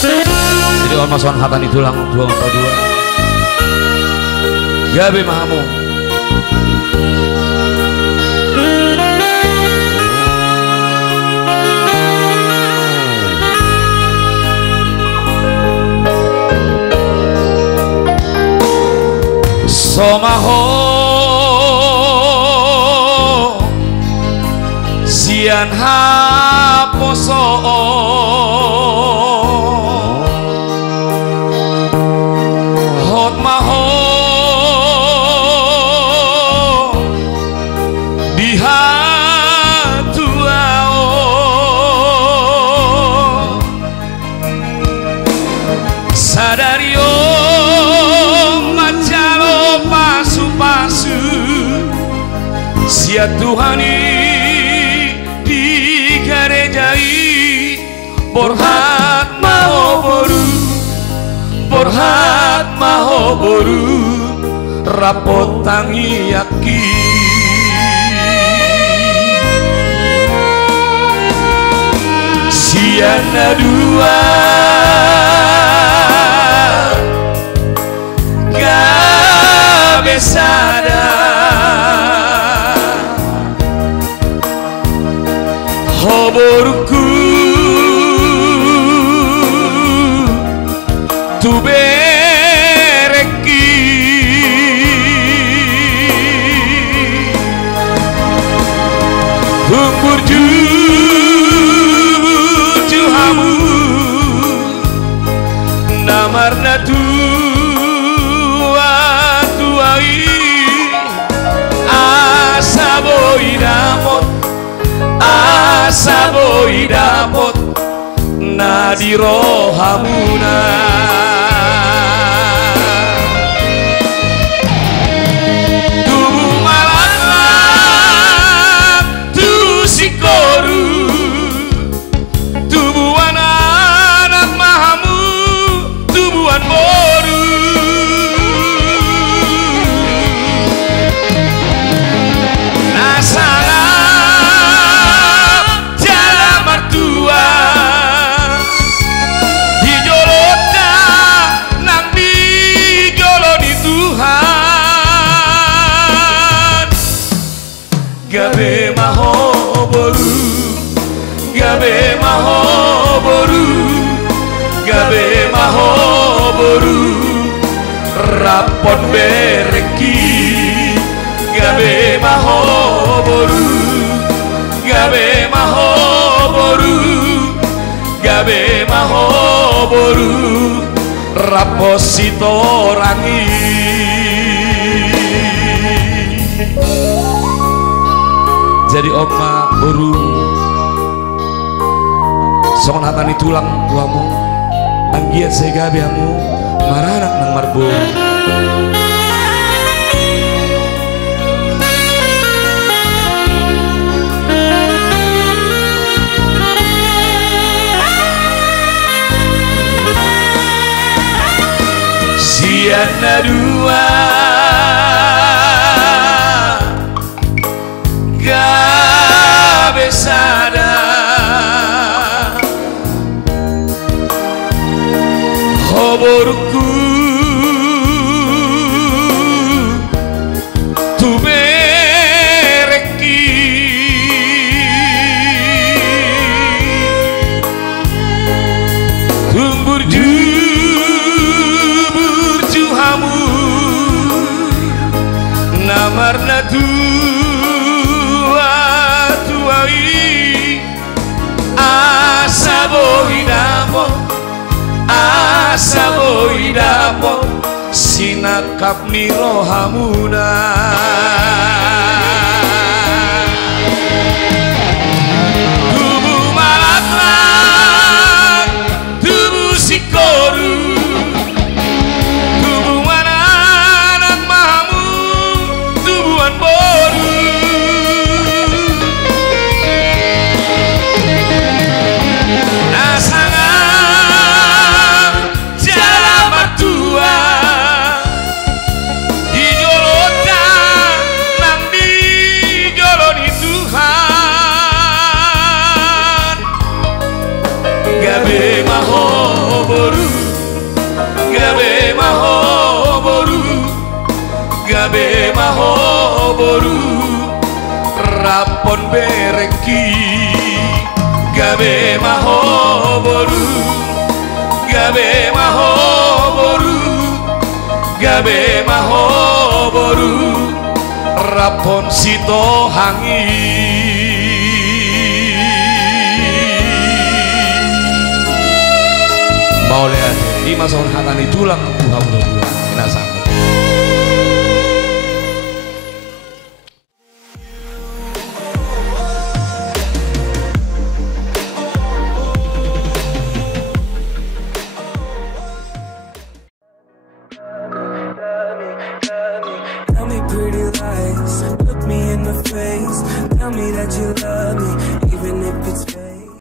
Jadi orang masukan hatan itu lang dua atau dua. Gabe mahamu. Somaho sian haposo hot maho dihatuao sadario sia Tuhani di garejai borhat maho boru rapot tangi yaki siana dua kabesada hoborku tu bereki ukur juhamu namarna tuai asaboi dapot nadiro hamuna tubuh malam tu sikoru tubuhan anak mahamu tubuhan boru nasala gabe maho boru rapon bereki gabe maho boru raposito rangi jadi oma boru songon hatani tulang tuamu anggiat sega biamu maranak nang marbo siana dua kabesada hoborku tu bereki tumbur juhamu namarna asaboi dapot sinakap niro hamuna tubuh malatlan tubuh sikoru tubuh anak mahamu tubuhan boru di Jolota lapon berengki gawe mahoboru gawe mahoboru gawe mahoboru rapon sito hangi boleh di masa hatani tulang buah dua minasang. Tell me pretty lies, look me in the face, tell me that you love me, even if it's fake.